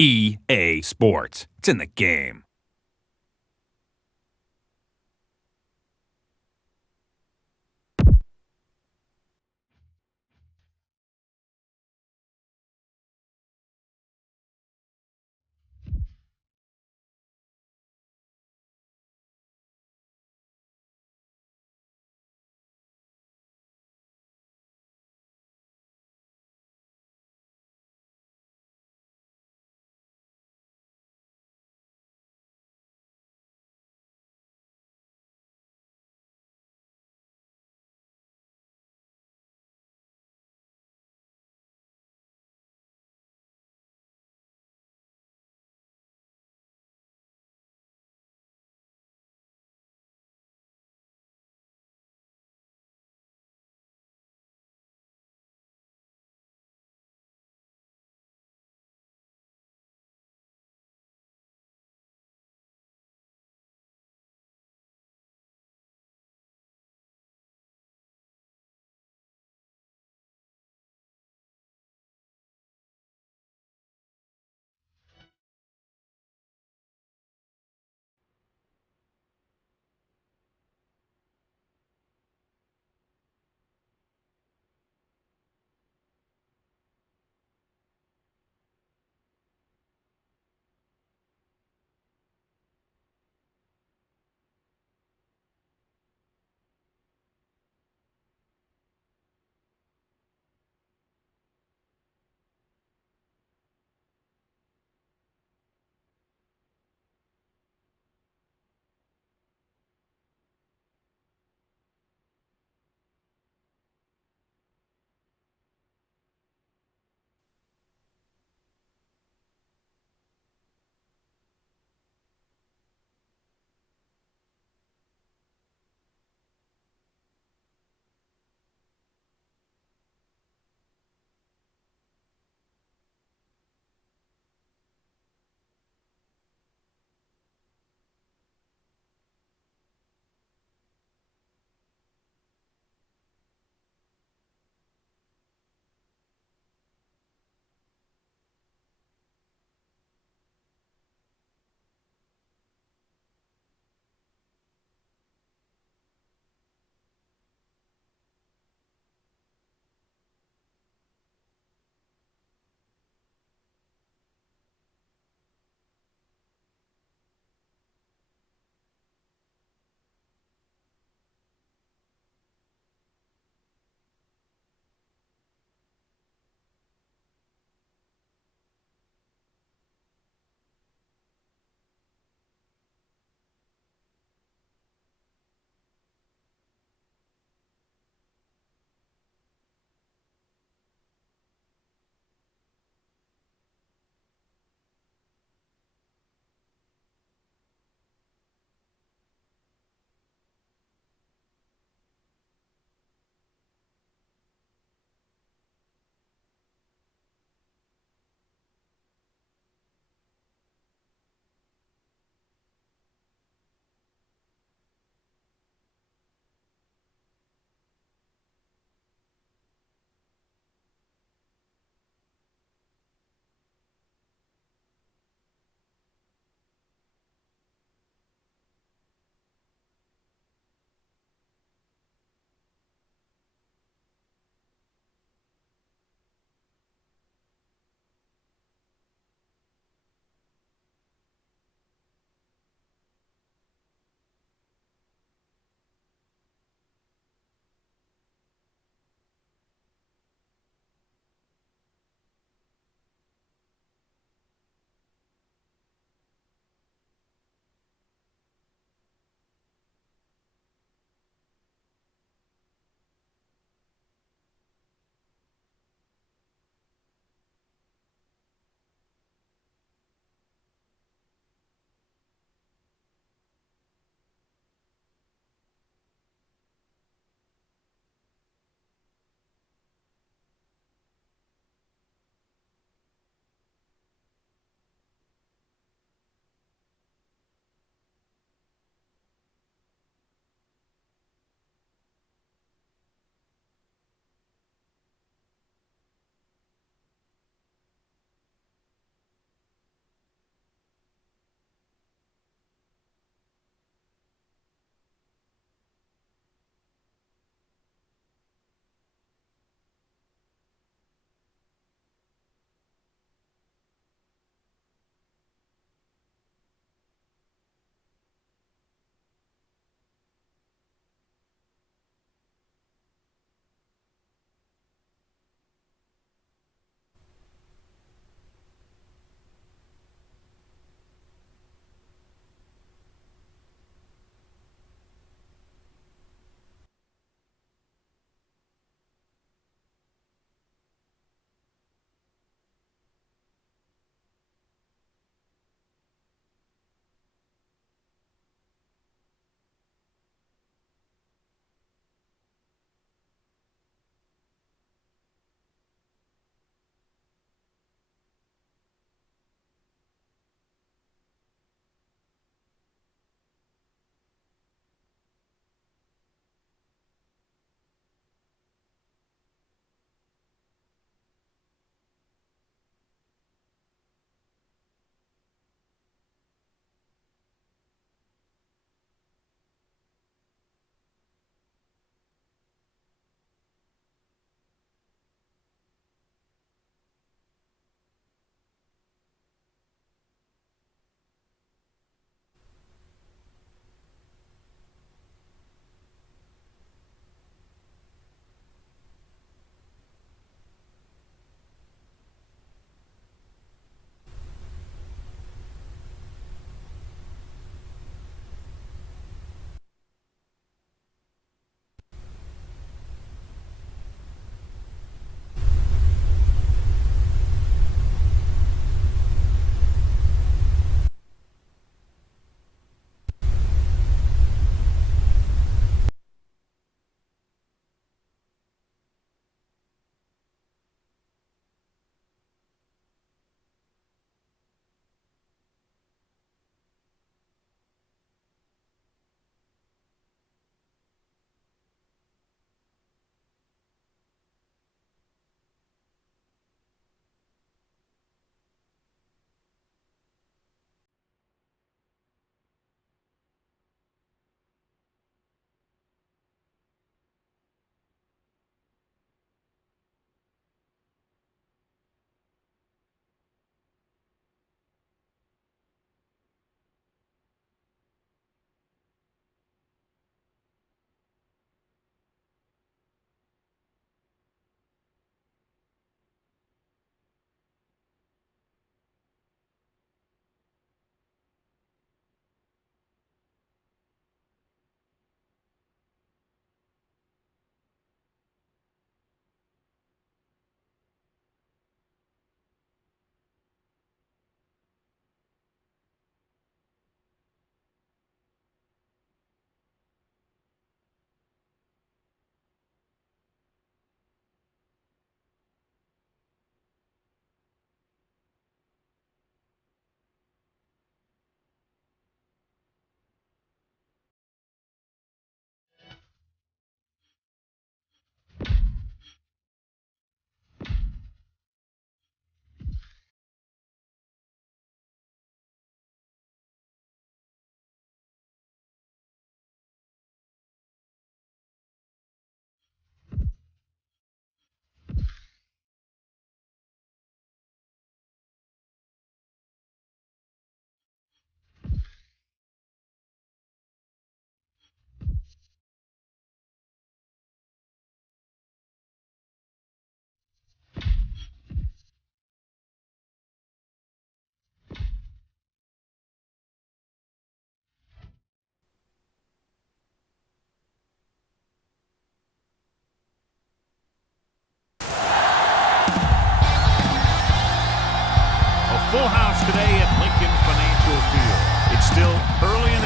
EA Sports. It's in the game.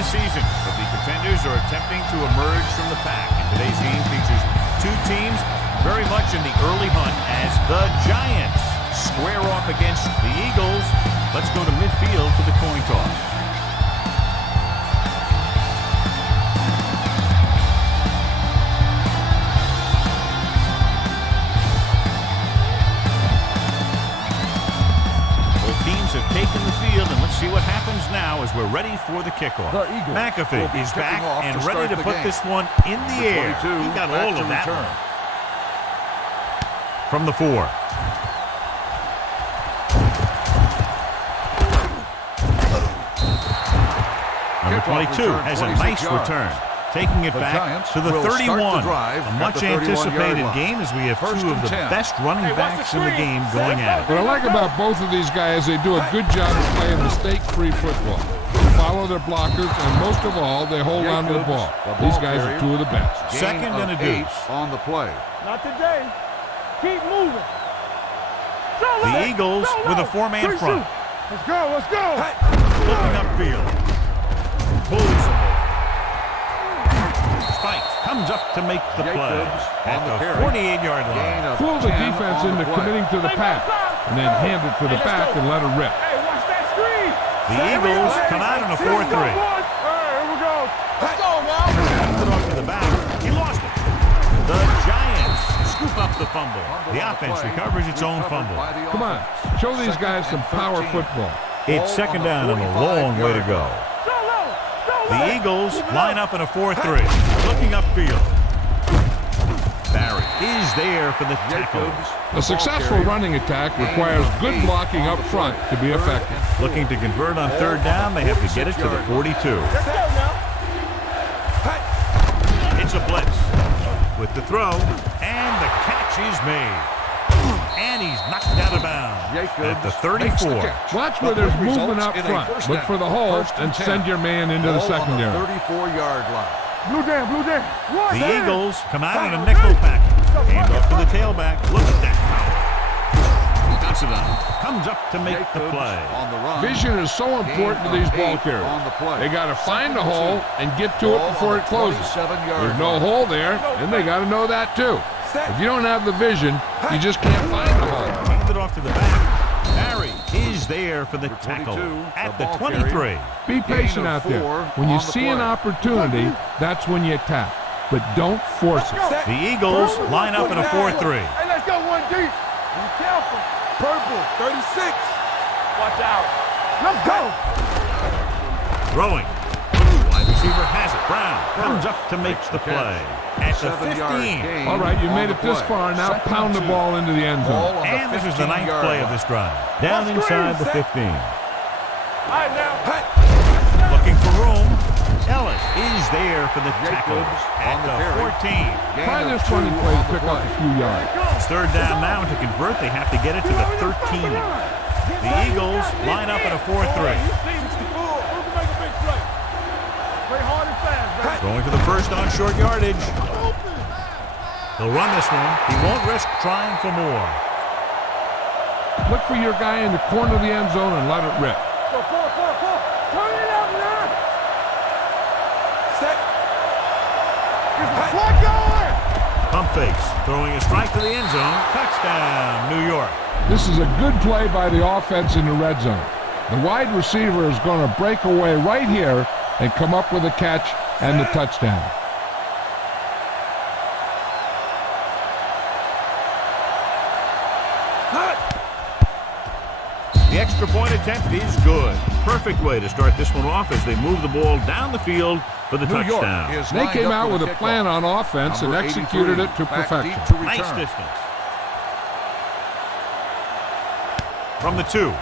the season, but the contenders are attempting to emerge from the pack. And today's game features two teams very much in the early hunt as the Giants square off against the Eagles. Let's go to midfield for the coin toss. Have taken the field, and let's see what happens now as we're ready for the kickoff. McAfee is back and ready to put this one in the air. He got all of that one. From the 4. Number 22 has a nice return. Taking it back to the 31. A much anticipated game as we have two of the best running backs in the game going at it. What I like about both of these guys, they do a good job of playing mistake-free football. They follow their blockers, and most of all, they hold on to the ball. These guys are two of the best. Second and a deuce. On the play. Not today. Keep moving. The Eagles with a 4-man front. Let's go, let's go. Looking upfield. Pulls him. Comes up to make the play at the 48-yard line. Fool the defense into committing to the pass, and then hand it to the back and let it rip. Hey, watch that screen. The Eagles come out in a 4-3. Here we go. Let's go now. Hands it off to the back. He lost it. The Giants scoop up the fumble. The offense recovers its own fumble. Come on, show these guys some power football. It's second down and a long way to go. The Eagles line up in a 4-3, looking upfield. Barry is there for the tackle. A successful running attack requires good blocking up front to be effective. Looking to convert on third down, they have to get it to the 42. It's a blitz with the throw, and the catch is made. And he's knocked out of bounds at the 34. Watch where there's movement up front. Look for the hole and send your man into the secondary. 34-yard line. Blue jam, blue jam. The Eagles come out in a nickel package. Hand off to the tailback. Look at that. Comes up to make the play. Vision is so important to these ball carriers. They got to find the hole and get to it before it closes. There's no hole there, and they got to know that too. If you don't have the vision, you just can't find the hole. Hand it off to the back. Barry is there for the tackle at the 23. Be patient out there. When you see an opportunity, that's when you attack. But don't force it. The Eagles line up in a 4-3. Hey, let's go one deep. Be careful. Purple, 36. Watch out. Let's go. Throwing. Wide receiver has it. Brown comes up to make the play at the 15. All right, you made it this far. Now pound the ball into the end zone. And this is the 9th play of this drive. Down inside the 15. All right, now. Looking for room. Ellis is there for the tackle at the 14. Try this running play to pick up a few yards. It's third down now, and to convert, they have to get it to the 13. The Eagles line up in a 4-3. Going for the first on short yardage. He'll run this one. He won't risk trying for more. Look for your guy in the corner of the end zone and let it rip. Turn it up now. Set. Pump fakes. Throwing a strike to the end zone. Touchdown, New York. This is a good play by the offense in the red zone. The wide receiver is going to break away right here and come up with a catch and the touchdown. The extra point attempt is good. Perfect way to start this one off as they move the ball down the field for the touchdown. They came out with a plan on offense and executed it to perfection. Nice distance. From the 2.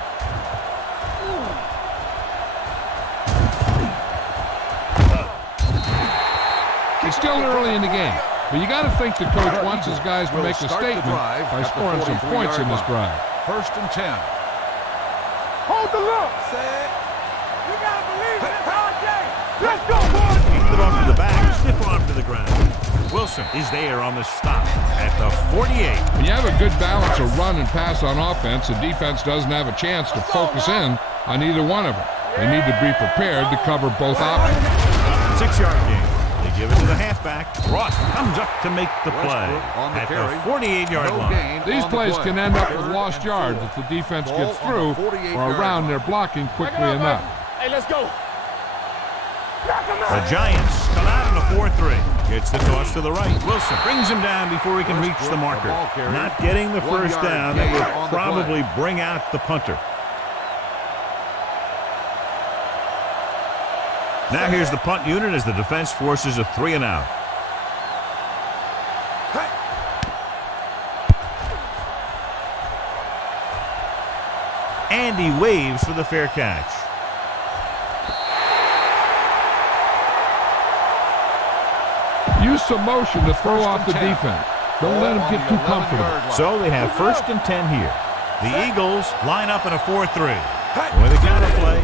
It's still early in the game, but you got to think the coach wants his guys to make a statement by scoring some points in this drive. First and 10. Hold the look. Set. You got to believe it's our day. Let's go, boys. Handed it off to the back, stiff arm to the ground. Wilson is there on the stop at the 48. When you have a good balance of run and pass on offense, the defense doesn't have a chance to focus in on either one of them. They need to be prepared to cover both options. 6-yard gain. They give it to the halfback. Ross comes up to make the play at the 48-yard line. These plays can end up with lost yards if the defense gets through or around their blocking quickly enough. Hey, let's go. The Giants come out in a 4-3. Gets the toss to the right. Wilson brings him down before he can reach the marker. Not getting the first down. That will probably bring out the punter. Now here's the punt unit as the defense forces a 3-and-out. And he waves for the fair catch. Use some motion to throw off the defense. Don't let them get too comfortable. So they have 1st and 10 here. The Eagles line up in a 4-3. With a counter play.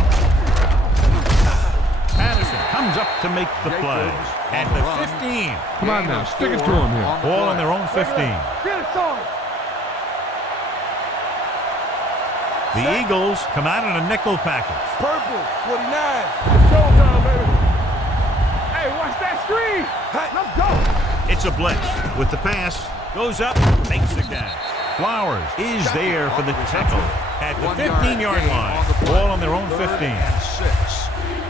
Patterson comes up to make the play at the 15. Come on now, stick it to them here. Ball on their own 15. The Eagles come out in a nickel package. Purple, 49. Showtime, baby. Hey, watch that screen. Let's go. It's a blitz with the pass. Goes up, makes the catch. Flowers is there for the tackle at the 15-yard line. Ball on their own 15.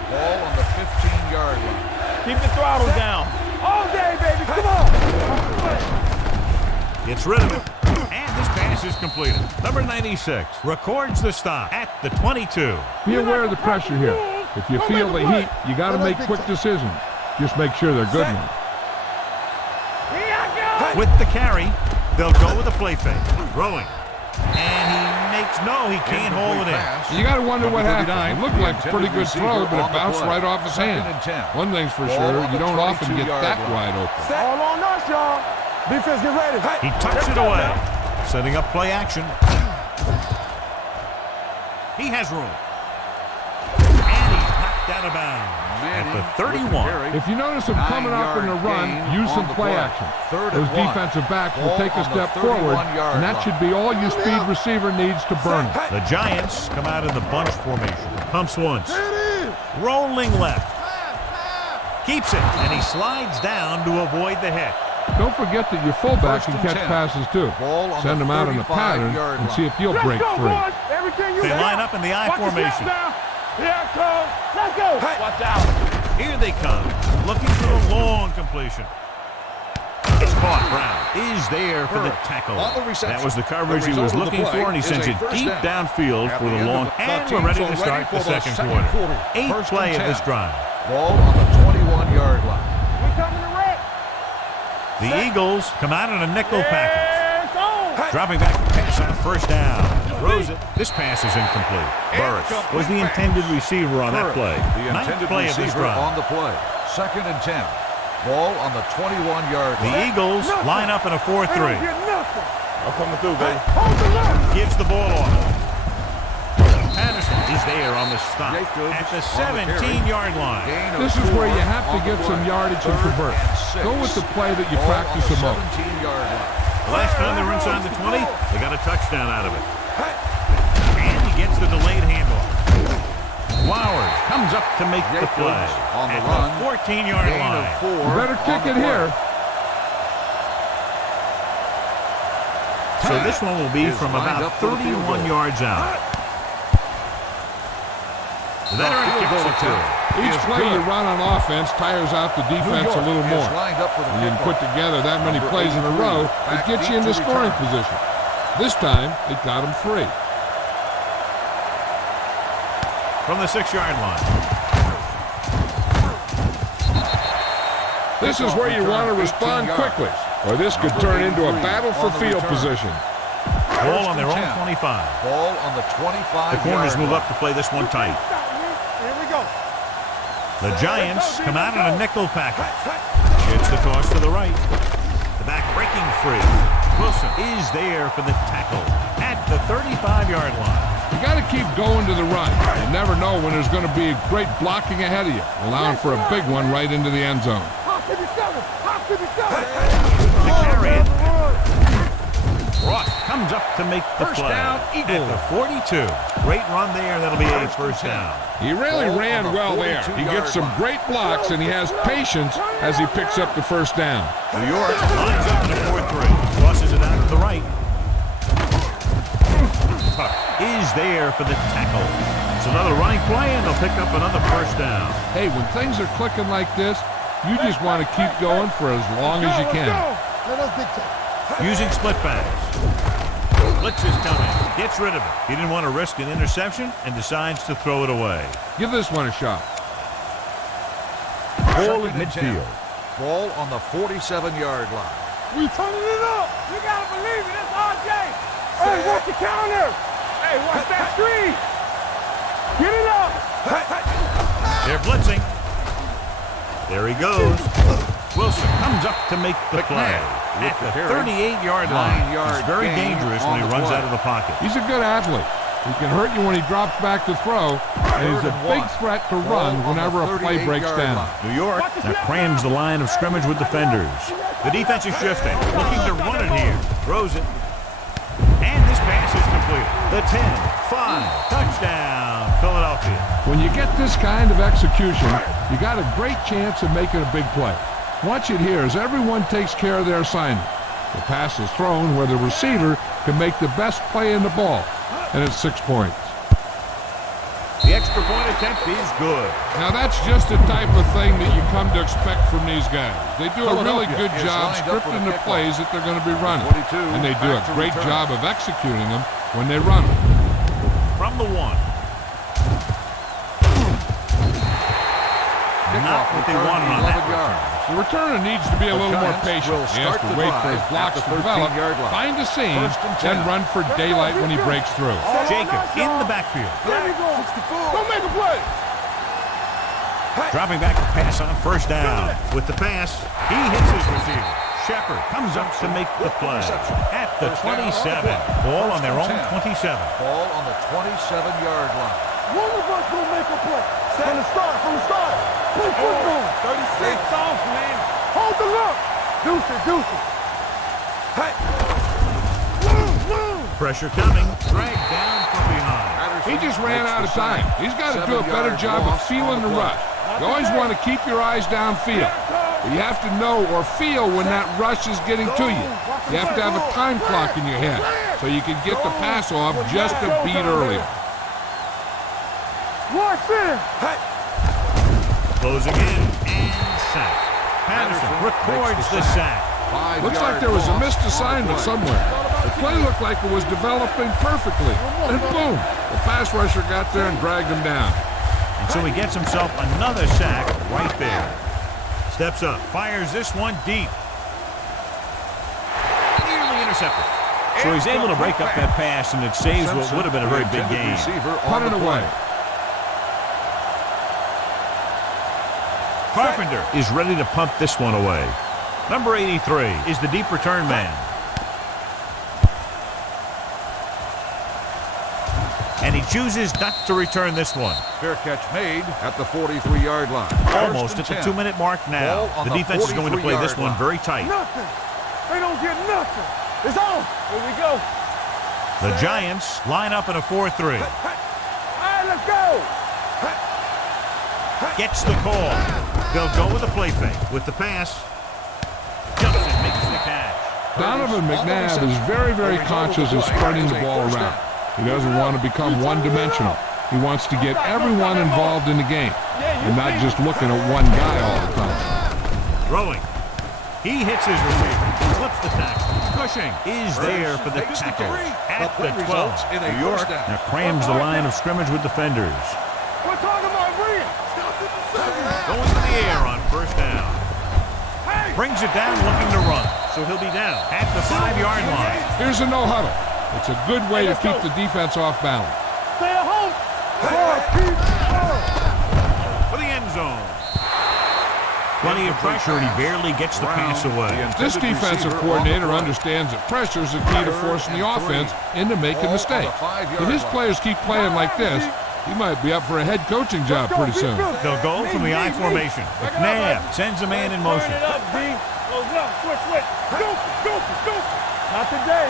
Ball on the 15-yard line. Keep the throttle down. All day, baby. Come on. Gets rid of it. And this pass is completed. Number 96 records the stop at the 22. Be aware of the pressure here. If you feel the heat, you got to make quick decisions. Just make sure they're good ones. With the carry, they'll go with a play fake. Throwing. And he can't hold it in. You got to wonder what happened. It looked like a pretty good throw, but it bounced right off his hand. One thing's for sure, you don't often get that wide open. All on us, y'all. Defense, get ready. He tucks it away. Setting up play action. He has room. And he's knocked out of bounds at the 31. If you notice him coming up in the run, use some play action. Those defensive backs will take a step forward, and that should be all your speed receiver needs to burn it. The Giants come out in the bunch formation. Pumps once. Rolling left. Keeps it, and he slides down to avoid the hit. Don't forget that your fullback can catch passes too. Send them out in a pattern and see if you'll break free. They line up in the I formation. Here it comes. Let's go. Watch out. Here they come, looking for the long completion. It's caught. Brown is there for the tackle. That was the coverage he was looking for, and he sends it deep downfield for the long. And we're ready to start the second quarter. 8th play of this drive. Ball on the 21-yard line. We're coming to wreck. The Eagles come out in a nickel package. Dropping back to pass on 1st down. Throws it. This pass is incomplete. Burris was the intended receiver on that play. The intended play of this receiver drive. on the play. 2nd and 10. Ball on the 21-yard line. The Eagles line up in a 4-3. I'm coming through, baby. Gives the ball off. Patterson is there on the stop at the 17-yard line. This is where you have to get some yardage and convert. Go with the play that you practice the most. The last time they were inside the 20, they got a touchdown out of it. And he gets the delayed handoff. Flowers comes up to make the play on the at run. the 14-yard line. You better kick it here. So this one will be from about 31 yards out. The veteran kicks it to him. Each play you run on offense tires out the defense a little more. When you can put together that many plays in a row, it gets you into scoring position. This time, it got him free. From the 6-yard line. This is where you want to respond quickly, or this could turn into a battle for field position. Ball on their own 25. Ball on the 25. The corners move up to play this one tight. Here we go. The Giants come out in a nickel package. Gets the toss to the right. The back breaking free. Wilson is there for the tackle at the 35-yard line. You got to keep going to the run. You never know when there's going to be great blocking ahead of you, allowing for a big one right into the end zone. The carry it. Ross comes up to make the First play. down, Eagles. At the 42. Great run there. That'll be a first down. He really ran well there. He gets some great blocks, and he has patience as he picks up the first down. New York lines up in the 4-3. Crosses it out to the right. Tuck is there for the tackle. It's another running play, and they'll pick up another first down. Hey, when things are clicking like this, you just want to keep going for as long as you can. Using split backs. Blitz is coming. Gets rid of it. He didn't want to risk an interception and decides to throw it away. Give this one a shot. Ball at midfield. Ball on the 47-yard line. We turning it up. You got to believe it. It's RJ. Hey, watch the counter. Hey, watch that screen. Get it up. They're blitzing. There he goes. Wilson comes up to make the play. At the 38-yard line. He's very dangerous when he runs out of the pocket. He's a good athlete. He can hurt you when he drops back to throw, and he's a big threat to run whenever a play breaks down. New York now crams the line of scrimmage with defenders. The defense is shifting, looking to run it here. Throws it. And this pass is completed. The 10-5 touchdown, Philadelphia. When you get this kind of execution, you got a great chance of making a big play. Watch it here as everyone takes care of their assignment. The pass is thrown where the receiver can make the best play in the ball, and it's 6 points. The extra point attempt is good. Now that's just the type of thing that you come to expect from these guys. They do a really good job scripting the plays that they're going to be running, and they do a great job of executing them when they run them. From the 1. Not what they wanted on that return. The returner needs to be a little more patient. He has to wait for his blocks to develop, find a seam, then run for daylight when he breaks through. Jacob in the backfield. There we go. Go make a play. Dropping back to pass on first down. With the pass, he hits his receiver. Shepard comes up to make the play. At the 27. Ball on their own 27. Ball on the 27-yard line. One of us will make a play. From the start. Play football. 36 off, man. Hold the look. Deuces. Hey. Pressure coming. Dragged down from behind. He just ran out of time. He's got to do a better job of feeling the rush. You always want to keep your eyes downfield. But you have to know or feel when that rush is getting to you. You have to have a time clock in your head so you can get the pass off just a beat earlier. Watch this. Closing in and sack. Patterson records the sack. Looks like there was a missed assignment somewhere. The play looked like it was developing perfectly. And boom, the pass rusher got there and dragged him down. And so he gets himself another sack right there. Steps up, fires this one deep. Nearly intercepted. So he's able to break up that pass, and it saves what would have been a very big gain. Put it away. Carpenter is ready to punt this one away. Number 83 is the deep return man. And he chooses not to return this one. Fair catch made at the 43-yard line. Almost at the 2-minute mark now. The defense is going to play this one very tight. Nothing. They don't get nothing. It's on. Here we go. The Giants line up in a 4-3. All right, let's go. Gets the call. They'll go with a play fake. With the pass, jumps and makes the catch. Donovan McNabb is very, very conscious of spreading the ball around. He doesn't want to become one-dimensional. He wants to get everyone involved in the game and not just looking at one guy all the time. Throwing. He hits his receiver. Flips the tackle. Cushing is there for the tackle. At the 12. New York now crams the line of scrimmage with defenders. We're talking about Reed. Going to the air on first down. Brings it down looking to run. So he'll be down at the 5-yard line. Here's a no-huddle. It's a good way to keep the defense off balance. Stay at home. For the end zone. Plenty of pressure, and he barely gets the pass away. This defensive coordinator understands that pressure is the key to forcing the offense into making mistakes. If his players keep playing like this, he might be up for a head coaching job pretty soon. They'll go from the I formation. McNabb sends a man in motion. Switch. Not today.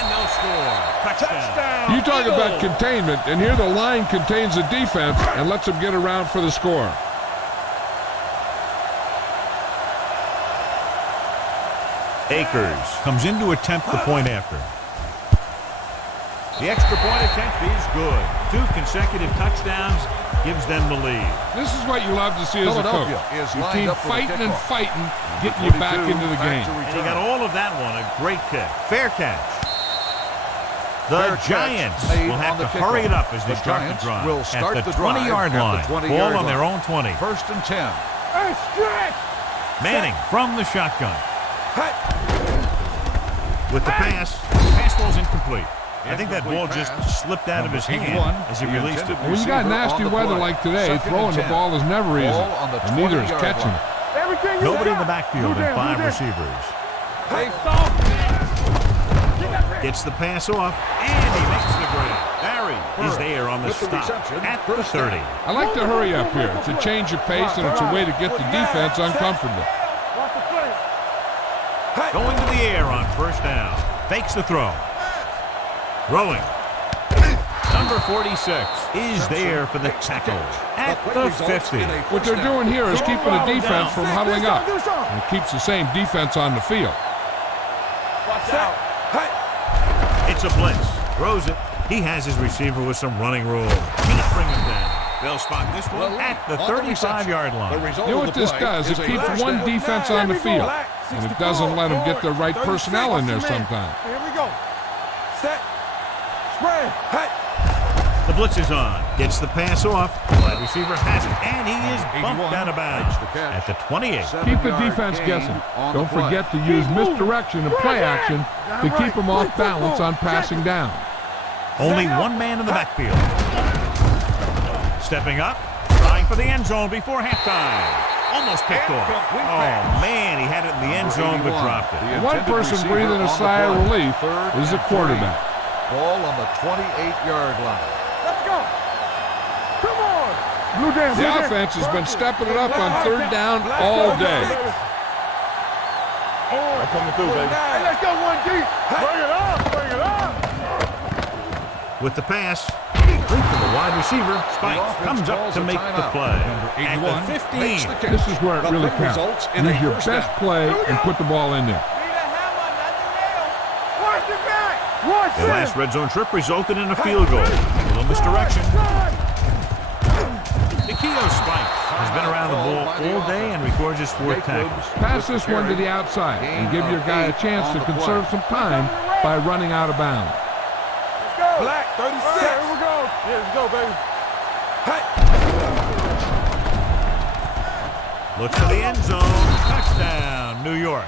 And they'll score. Touchdown. You talk about containment, and here the line contains the defense and lets them get around for the score. Akers comes in to attempt the point after. The extra point attempt is good. 2 consecutive touchdowns gives them the lead. This is what you love to see as a coach. Your team fighting and fighting, getting you back into the game. And he got all of that one. A great kick. Fair catch. The Giants will have to hurry it up as they start the drive. At the 20-yard line. Ball on their own 20. 1st and 10. Manning from the shotgun. With the pass. Pass ball's incomplete. I think that ball just slipped out of his hand as he released it. When you got nasty weather like today, throwing the ball is never easy, and neither is catching it. Nobody in the backfield and 5 receivers. Gets the pass off, and he makes the grab. Barry is there on the stop at the 30. I like to hurry up here. It's a change of pace, and it's a way to get the defense uncomfortable. Going to the air on 1st down. Fakes the throw. Throwing. Number 46 is there for the tackle at the 50. What they're doing here is keeping the defense from huddling up. And it keeps the same defense on the field. Watch out. It's a blitz. Throws it. He has his receiver with some running room. Can't bring him down. They'll spot this one at the 35-yard line. You know what this does? It keeps one defense on the field, and it doesn't let them get the right personnel in there sometimes. Here we go. Set. Spread. The blitz is on. Gets the pass off. Wide receiver has it, and he is bumped out of bounds at the 28. Keep the defense guessing. Don't forget to use misdirection and play action to keep them off balance on passing down. Only one man in the backfield. Stepping up, trying for the end zone before halftime. Almost picked off. Oh, man, he had it in the end zone but dropped it. One person breathing a sigh of relief is the quarterback. Ball on the 28-yard line. Let's go. Come on. Blue Jam. The offense has been stepping it up on 3rd down all day. Oh, coming through, baby. Hey, let's go 1 deep. Bring it up. Bring it up. With the pass, from the wide receiver, Spike comes up to make the play. At the 15. This is where it really counts. Use your best play and put the ball in there. The last red zone trip resulted in a field goal. A little misdirection. Nikito Spike has been around the ball all day and records his 4th tackle. Pass this one to the outside and give your guy a chance to conserve some time by running out of bounds. Black, 36. Here we go. Here we go, baby. Looks for the end zone. Touchdown, New York.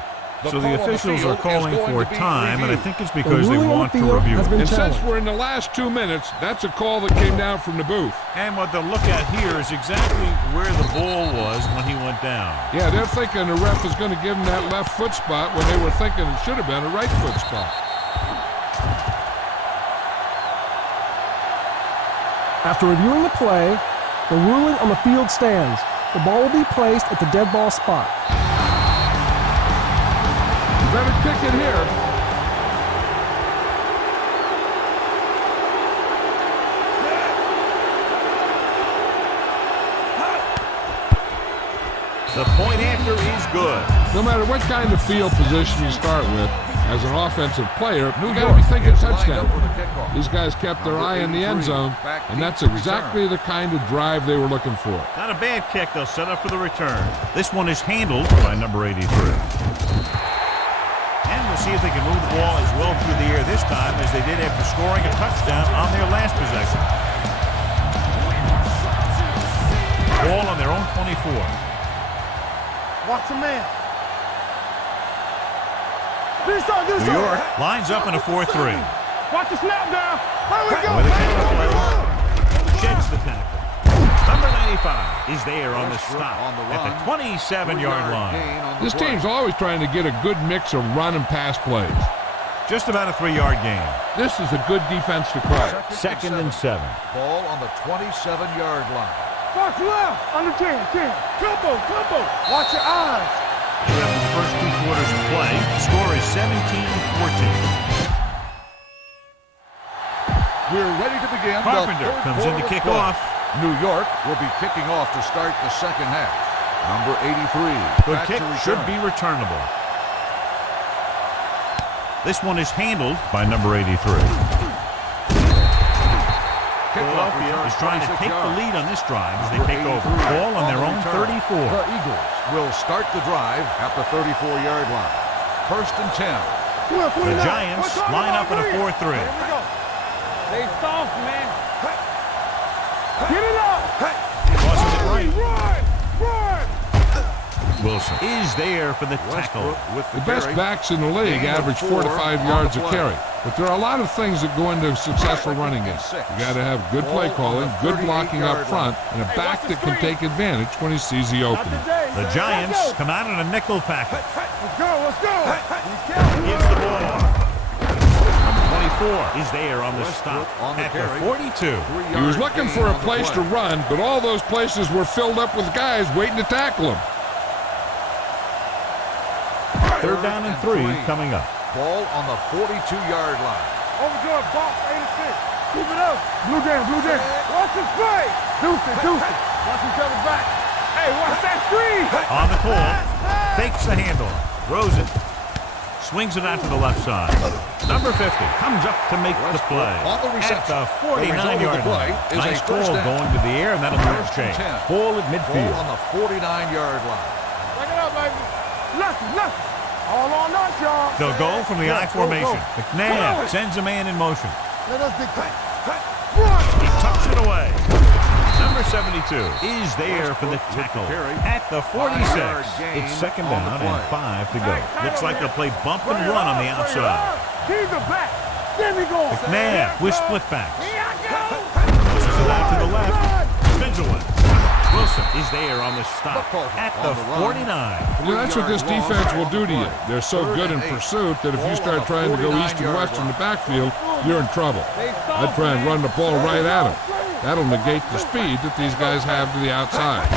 So the officials are calling for time, and I think it's because they want to review it. And since we're in the last 2 minutes, that's a call that came down from the booth. And what they'll look at here is exactly where the ball was when he went down. Yeah, they're thinking the ref is going to give him that left foot spot when they were thinking it should have been a right foot spot. After reviewing the play, the ruling on the field stands. The ball will be placed at the dead ball spot. You better kick it here. The point after is good. No matter what kind of field position you start with, as an offensive player, you got to be thinking touchdown. These guys kept their eye on the end zone, and that's exactly the kind of drive they were looking for. Not a bad kick. They'll set up for the return. This one is handled by number 83. And we'll see if they can move the ball as well through the air this time as they did after scoring a touchdown on their last possession. Ball on their own 24. Watch a man. New York lines up in a 4-3. Watch the snap down. Here we go. Sheds the tackle. Number 95 is there on the stop at the 27-yard line. This team's always trying to get a good mix of run and pass plays. Just about a 3-yard gain. This is a good defense to cry. 2nd and 7. Ball on the 27-yard line. Watch left. Under 10. Combo. Watch your eyes. After the first 2 quarters of play, the score is 17-14. We're ready to begin. Carpenter comes in to kick off. New York will be kicking off to start the second half. Number 83. The kick should be returnable. This one is handled by number 83. Philadelphia is trying to take the lead on this drive as they take over. Ball on their own 34. The Eagles will start the drive at the 34-yard line. First and 10. The Giants line up in a 4-3. Stay soft, man. Get it up. Crosses it right. Run. Wilson is there for the tackle. The best backs in the league average 4 to 5 yards a carry. But there are a lot of things that go into a successful running game. You got to have good play calling, good blocking up front, and a back that can take advantage when he sees the opening. The Giants come out in a nickel package. Let's go. Gives the ball off. Number 24 is there on the stop at the 42. He was looking for a place to run, but all those places were filled up with guys waiting to tackle him. Third down and 3 coming up. Ball on the 42-yard line. Overjoyed, box, 86. Keep it up. Blue jam. Watch this play. Deuce it. Watch each other back. Hey, watch that screen. On the call, fakes the handle. Throws it. Swings it out to the left side. Number 50 comes up to make the play. On the At the reception. 49-yard line. Nice a ball first down. going to the air, and that'll move the chain. Ball at Ball midfield. on the 49-yard line. Bring it up, baby. Nothing. All on us, y'all. They'll go from the I formation. McNabb sends a man in motion. Let us dictate. He tucks it away. Number 72 is there for the tackle at the 46. It's second down and 5 to go. Looks like they'll play bump and run on the outside. Keep it back. There we go. McNabb with split backs. Here I go. Pushes it out to the left. Spins away. Wilson is there on the stop at the 49. Well, that's what this defense will do to you. They're so good in pursuit that if you start trying to go east and west in the backfield, you're in trouble. I'd try and run the ball right at them. That'll negate the speed that these guys have to the outside.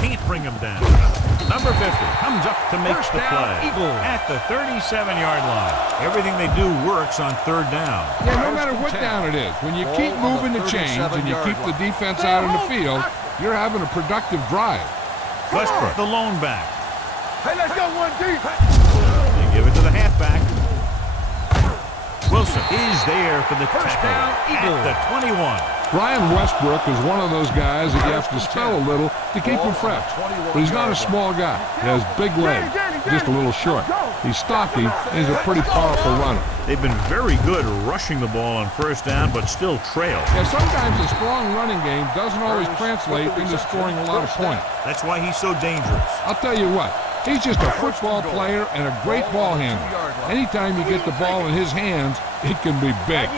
Can't bring him down. Number 50 comes up to make the play at the 37-yard line. Everything they do works on third down. Yeah, no matter what down it is, when you keep moving the chains and you keep the defense out in the field, you're having a productive drive. Westbrook, the lone back. Hey, let's go one deep. They give it to the halfback. Wilson is there for the tackle at the 21. Brian Westbrook is one of those guys that you have to spell a little to keep him fresh. But he's not a small guy. He has big legs, just a little short. He's stocky, and he's a pretty powerful runner. They've been very good rushing the ball on first down, but still trail. Yeah, sometimes a strong running game doesn't always translate into scoring a lot of points. That's why he's so dangerous. I'll tell you what, he's just a football player and a great ball handler. Anytime you get the ball in his hands, it can be big.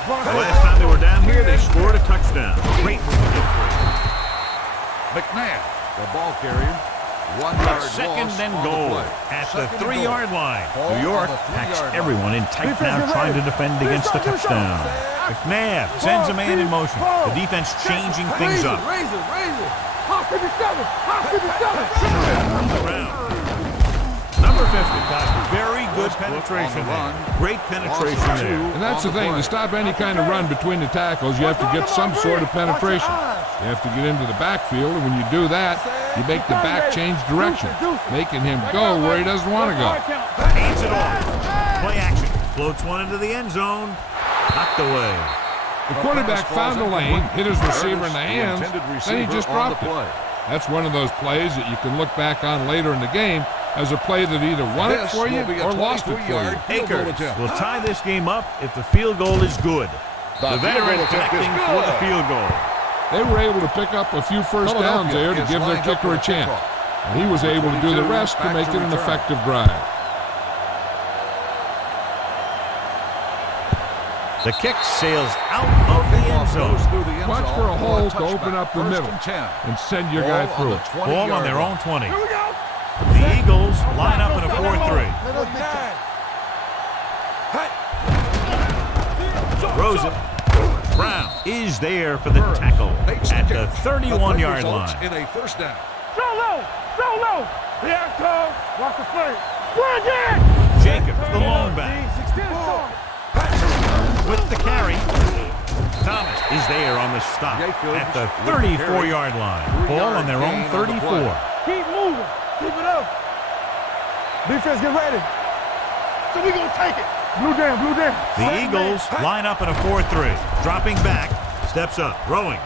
The last time they were down here, they scored a touchdown. Great move to get free. McNabb, the ball carrier. 1 yard Second loss and on the goal play. at the Second and 3-yard goal. line. Ball New York on the packs 3-yard line. everyone in tight now, trying to defend against the touchdown. McNabb sends a man in motion. The defense changing things up. Raise it. Hot 57. Around. Number 50 got very good penetration there. Great penetration there. And that's the thing, to stop any kind of run between the tackles, you have to get some sort of penetration. You have to get into the backfield, and when you do that, you make the back change direction, making him go where he doesn't want to go. Hands it off. Play action. Floats one into the end zone. Knocked away. The quarterback found the lane, hit his receiver in the hands, then he just dropped it. That's one of those plays that you can look back on later in the game as a play that either won it for you or lost it for you. Akers will tie this game up if the field goal is good. The veteran connecting for the field goal. They were able to pick up a few first downs there to give their kicker a chance. And he was able to do the rest to make it an effective drive. The kick sails out of the end zone. Watch for a hole to open up the middle and send your guy through it. Ball on their own 20. The Eagles line up in a 4-3. Throws it. Brown is there for the tackle at the 31-yard line. In a first down. Solo. Here I come. Watch the play. Bring it. Jacobs, the lone back. With the carry, Thomas is there on the stop at the 34-yard line. Ball on their own 34. Keep moving. Keep it up. Defense, get ready. So we gonna take it. Blue down, blue down. The Eagles line up in a 4-3. Dropping back, steps up, throwing.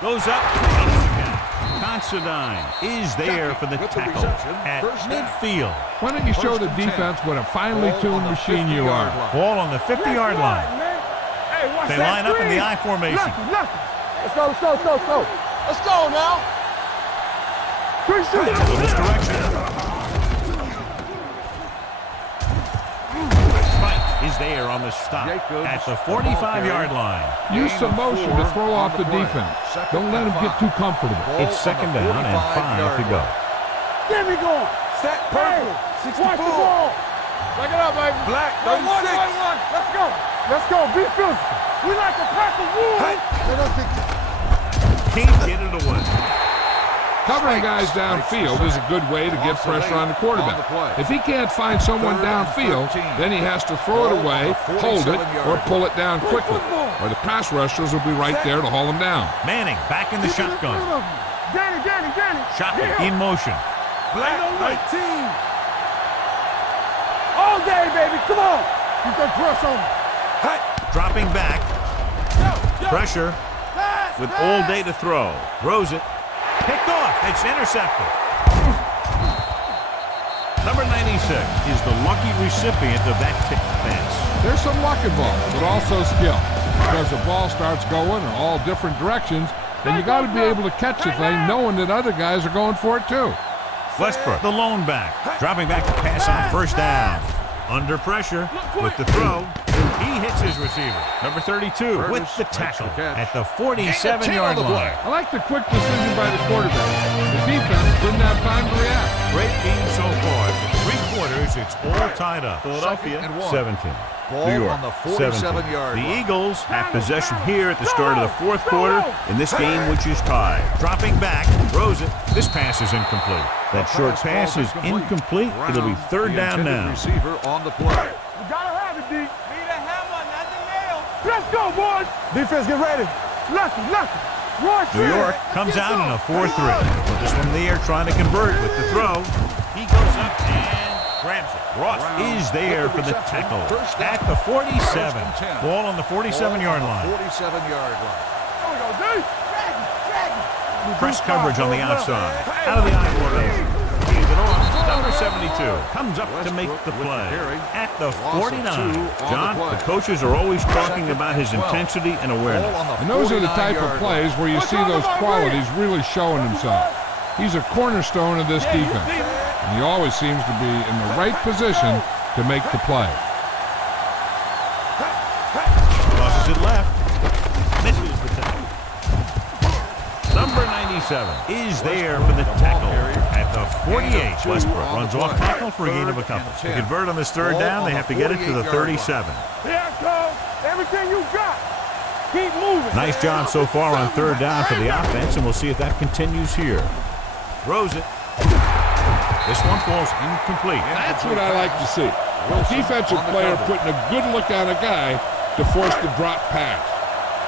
Goes up, comes again. Considine is there for the tackle at midfield. Why don't you show the defense what a finely tuned machine you are? Ball on the 50-yard line. They line up in the I formation. Let's go, let's go, let's go, let's go. Let's go now. Little misdirection. Spike is there on the stop at the 45-yard line. Use some motion to throw off the defense. Don't let them get too comfortable. It's second down and 5 to go. Get me going. Set purple. 64. Watch the ball. Back it up, baby. Black 36. Let's go. Let's go. Be physical. We like to pack the wood. Can't get it away. Covering guys downfield is a good way to get pressure on the quarterback. If he can't find someone downfield, then he has to throw it away, hold it, or pull it down quickly. Or the pass rushers will be right there to haul him down. Manning back in the shotgun. Danny. Shotgun in motion. Black 19. All day, baby. Come on. You can press on me. Dropping back. Pressure with all day to throw. Throws it. Picked off. It's intercepted. Number 96 is the lucky recipient of that tick pass. There's some luck involved, but also skill. Because the ball starts going in all different directions, then you got to be able to catch the thing knowing that other guys are going for it too. Westbrook, the lone back. Dropping back to pass on first down. Under pressure with the throw. He hits his receiver. Number 32 with the tackle at the 47-yard line. I like the quick decision by the quarterback. The defense didn't have time to react. Great game so far. For 3 quarters, it's all tied up. Philadelphia, 17. New York, 17. The Eagles have possession here at the start of the 4th quarter in this game, which is tied. Dropping back, throws it. This pass is incomplete. That short pass is incomplete. It'll be 3rd down now. Receiver on the play. You gotta have it, D. Let's go, boys. Defense, get ready. Lucky. New York comes out in a 4-3. Put this one in the air, trying to convert with the throw. He goes up and grabs it. Ross is there for the tackle at the 47. Ball on the 47-yard line. 47-yard line. There we go, D. Press coverage on the outside. Out of the I formation. Leaves it off. Number 72 comes up to make the play at the 49. John, the coaches are always talking about his intensity and awareness. And those are the type of plays where you see those qualities really showing himself. He's a cornerstone of this defense, and he always seems to be in the right position to make the play. Crosses it left. Misses the tackle. Number 97 is there for the tackle at the 48. Westbrook runs off tackle for a gain of a couple. To convert on this 3rd down, they have to get it to the 37. Here it comes. Everything you got. Keep moving. Nice job so far on 3rd down for the offense, and we'll see if that continues here. Throws it. This one falls incomplete. That's what I like to see. A defensive player putting a good look on a guy to force the drop pass.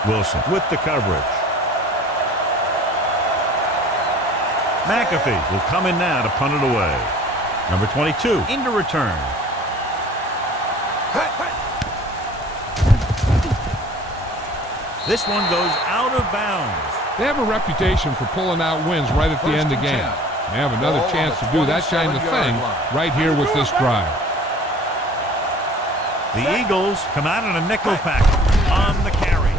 Wilson with the coverage. McAfee will come in now to punt it away. Number 22 into return. This one goes out of bounds. They have a reputation for pulling out wins right at the end of the game. They have another chance to do that kind of thing right here with this drive. The Eagles come out in a nickel package on the carry.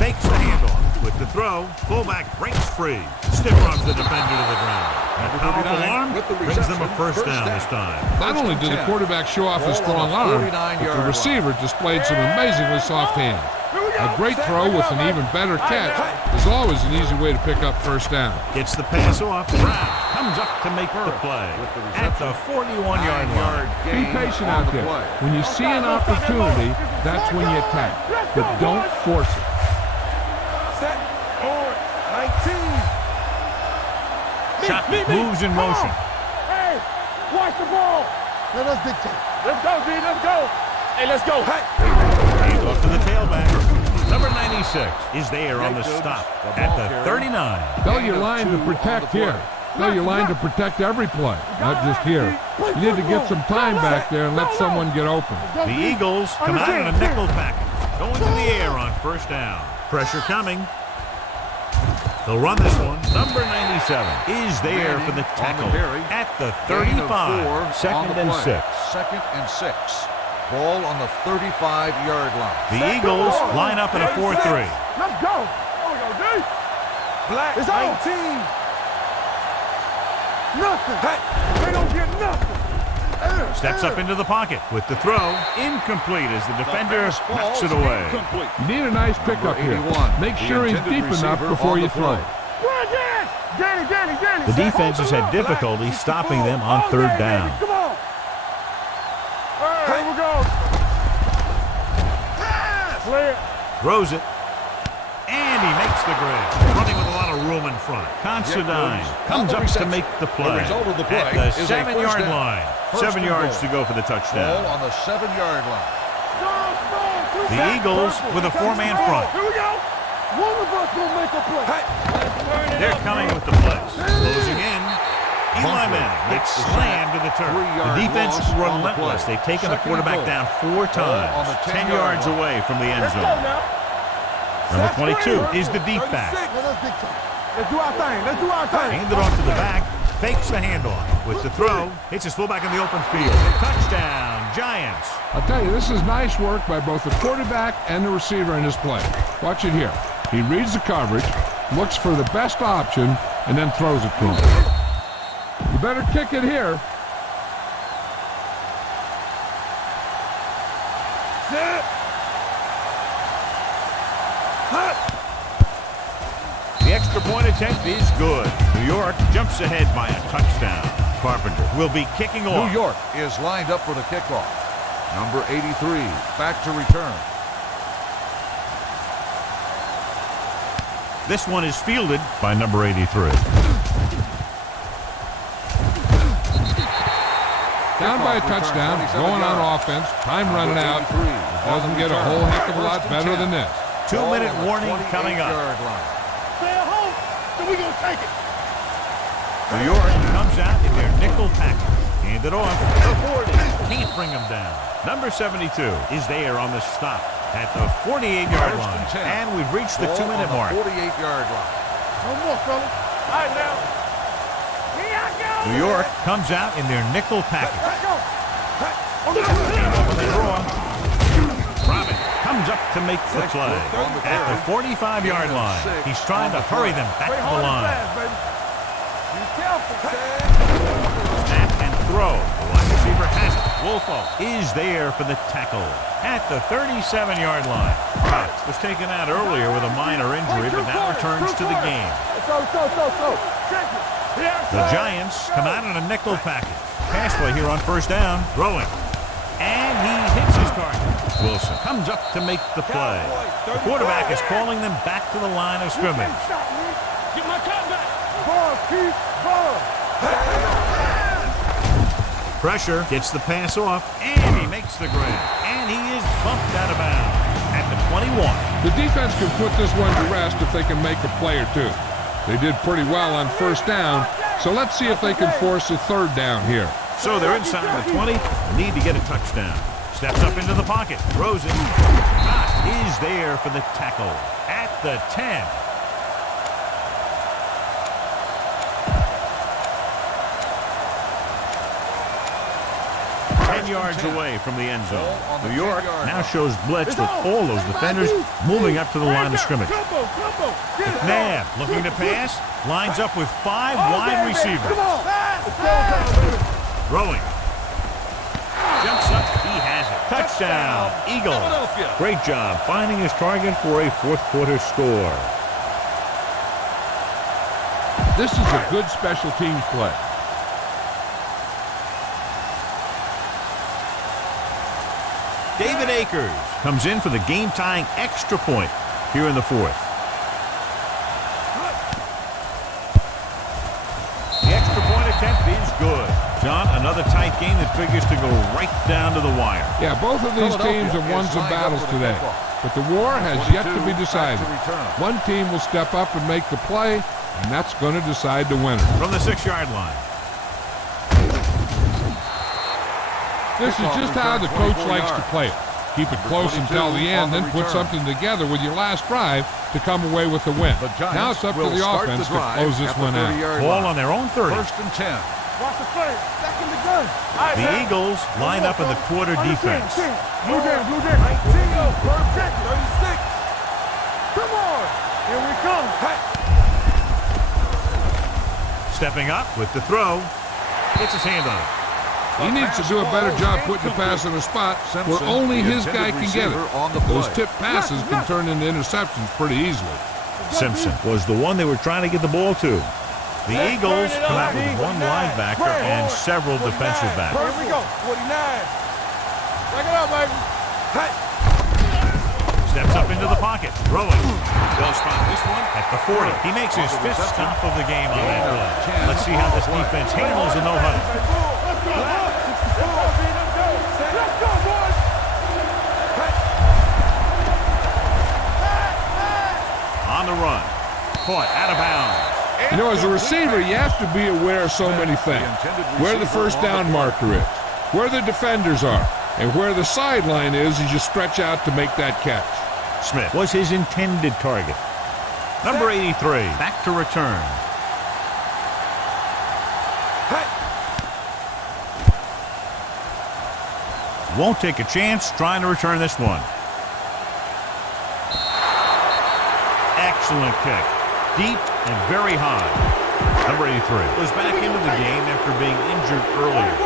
Fakes the handoff. With the throw, fullback breaks free. Stiff arms the defender to the ground. That powerful arm brings them a first down this time. Not only did the quarterback show off his strong arm, but the receiver displayed some amazingly soft hands. A great throw with an even better catch is always an easy way to pick up first down. Gets the pass off. Brown comes up to make the play at the 41-yard line. Be patient out there. When you see an opportunity, that's when you attack. But don't force it. Set. Forward. 19. Shot moves in motion. Hey, watch the ball. Let us dictate. Let's go, D. Let's go. Hey, let's go. Hey. Hand off to the tailback. Number 96 is there on the stop at the 39. Tell your line to protect here. Tell your line to protect every play, not just here. You need to get some time back there and let someone get open. The Eagles come out in a nickel package. Going to the air on first down. Pressure coming. They'll run this one. Number 97 is there for the tackle at the 35. Second and 6. Second and 6. Ball on the 35-yard line. The Eagles line up in a 4-3. Let's go. There we go, D. Black it's 19. Nothing. Hey, they don't get nothing. Steps up into the pocket with the throw. Incomplete as the defender knocks it away. You need a nice pickup here. Make sure he's deep enough before you throw. The defense has had difficulty stopping them on third down. Come on. Here we go. Throws it. And he makes the grab. Running with a lot of room in front. Considine comes up to make the play at the 7-yard line. 7 yards to go for the touchdown. Ball on the 7-yard line. The Eagles with a 4-man front. Here we go. One of us will make a play. They're coming with the blitz. Closing in. Eli Manning gets slammed to the turf. The defense is relentless. They've taken the quarterback down 4 times. 10 yards away from the end zone. Number 22 is the deep back. Let's do our thing. Let's do our thing. Handed off to the back. Fakes the handoff. With the throw, hits his fullback in the open field. Touchdown, Giants. I'll tell you, this is nice work by both the quarterback and the receiver in this play. Watch it here. He reads the coverage, looks for the best option, and then throws it to him. You better kick it here. The extra point attempt is good. New York jumps ahead by a touchdown. Carpenter will be kicking off. New York is lined up for the kickoff. Number 83 back to return. This one is fielded by number 83. Down by a touchdown, going on offense, time running out. Doesn't get a whole heck of a lot better than this. 2-minute warning coming up. Stay at home, so we gonna take it. New York comes out in their nickel package. Hand it off. Can't bring him down. Number 72 is there on the stop at the 48-yard line. And we've reached the 2-minute mark. 48-yard line. No more, fellas. All right, now. Here I go. New York comes out in their nickel package. Let's go. Robin comes up to make the play at the 45-yard line. He's trying to hurry them back to the line. Be careful. Snap and throw. The wide receiver has it. Wolfo is there for the tackle at the 37-yard line. Cox was taken out earlier with a minor injury, but now returns to the game. The Giants come out in a nickel package. Pass play here on first down. Throwing. And he hits his target. Wilson comes up to make the play. The quarterback is calling them back to the line of scrimmage. Get my cut back. Ball, Keith. Ball. Pressure gets the pass off, and he makes the grab. And he is bumped out of bounds at the 21. The defense can put this one to rest if they can make a play or two. They did pretty well on first down, so let's see if they can force a third down here. So they're inside the 20, need to get a touchdown. Steps up into the pocket, throws it. Scott is there for the tackle at the 10. Yards away from the end zone. New York now shows blitz with all those defenders moving up to the line of scrimmage. McNabb looking to pass, lines up with 5 wide receivers. Throwing. Jumps up, he has it. Touchdown, Eagles. Great job finding his target for a fourth-quarter score. This is a good special teams play. David Akers comes in for the game-tying extra point here in the fourth. The extra point attempt is good. John, another tight game that figures to go right down to the wire. Yeah, both of these teams have won some battles today, but the war has yet to be decided. One team will step up and make the play, and that's going to decide the winner. From the 6-yard line. This is just how the coach likes to play it. Keep it close until the end, then put something together with your last drive to come away with the win. Now it's up to the offense to close this one out. Ball on their own 30. First and 10. Watch the play. Second the gun. The Eagles line up in the quarter defense. Blue down, blue down. 19, perfect. 36. Come on. Here we come. Stepping up with the throw. Gets his hand on it. He needs to do a better job putting the pass in a spot where only his guy can get it. Those tip passes can turn into interceptions pretty easily. Simpson was the one they were trying to get the ball to. The Eagles come out with one linebacker and several defensive backs. Here we go. 49. Back it up, baby. Steps up into the pocket, throwing. They'll spot this one at the 40. He makes his 5th stop of the game on that play. Let's see how this defense handles a no-huddle. Let's go, boys. On the run. Caught out of bounds. You know, as a receiver, you have to be aware of so many things. Where the first down marker is, where the defenders are, and where the sideline is as you stretch out to make that catch. Smith was his intended target. Number 83, back to return. Won't take a chance trying to return this one. Excellent kick. Deep and very high. Number 83 was back into the game after being injured earlier.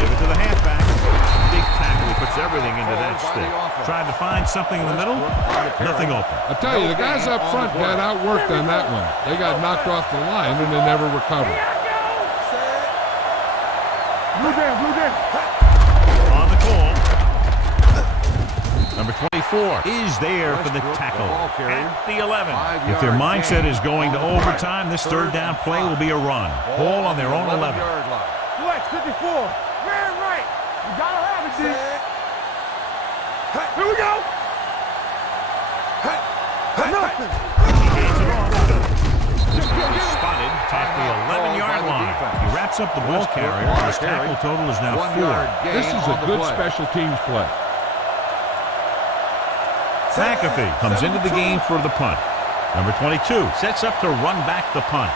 Give it to the halfback. Big tackle. He puts everything into that stick. Tried to find something in the middle. Nothing open. I tell you, the guys up front got outworked on that one. They got knocked off the line and they never recovered. Blue down, blue down. On the call. Number 24 is there for the tackle at the 11. If their mindset is going to overtime, this third down play will be a run. Ball on their own 11. Flex 54. Very right. You gotta have it, D. Here we go. Nothing. He hands it off. He's spotted at the 11-yard line. He wraps up the ball carrier. His tackle total is now 4. This is a good special teams play. McAfee comes into the game for the punt. Number 22 sets up to run back the punt.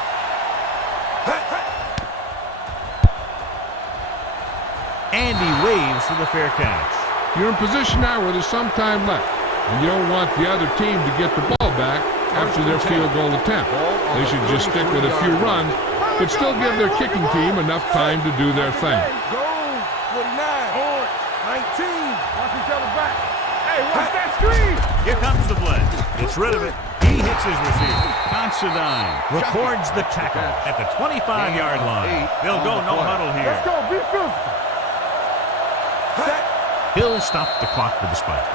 And he waves for the fair catch. You're in position now where there's some time left, and you don't want the other team to get the ball back after their field goal attempt. They should just stick with a few runs, but still give their kicking team enough time to do their thing. Go. 49. 19. Watch each other back. Hey, what's that screen? Here comes the blitz. Gets rid of it. He hits his receiver. Considine records the tackle at the 25-yard line. They'll go no huddle here. Let's go. Be physical. He'll stop the clock with the spike.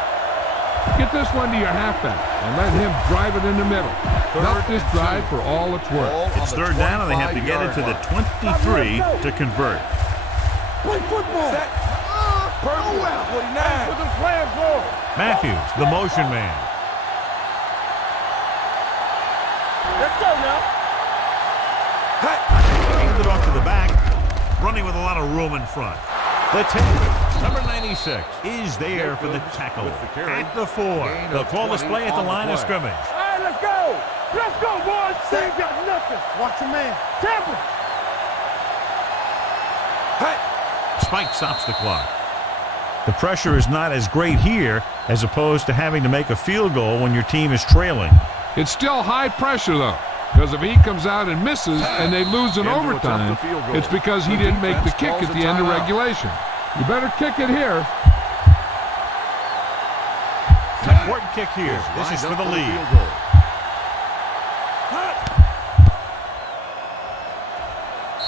Get this one to your halfback and let him drive it in the middle. Help this drive for all it's worth. It's third down, and they have to get it to the 23 to convert. Play football. Purple. 49. Put them flags on. Matthews, the motion man. Let's go now. Handed off to the back, running with a lot of room in front. The 10, number 96, is there for the tackle at the 4. They'll call this play at the line of scrimmage. All right, let's go. Let's go, boys. They ain't got nothing. Watch your man. Tampa. Spike stops the clock. The pressure is not as great here as opposed to having to make a field goal when your team is trailing. It's still high pressure, though, because if he comes out and misses and they lose in overtime, it's because he didn't make the kick at the end of regulation. You better kick it here. An important kick here. This is for the lead.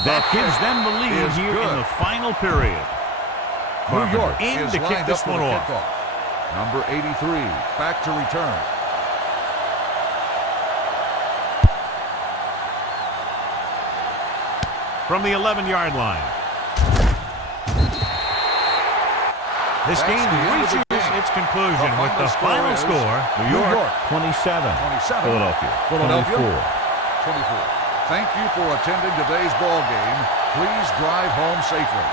That gives them the lead here in the final period. New York in to kick this one off. Number 83, back to return. From the 11-yard line. This That's game the end of the reaches game. its conclusion The with the final final score score, is New York 27. 27, Philadelphia 24. 24. Thank you for attending today's ball game. Please drive home safely.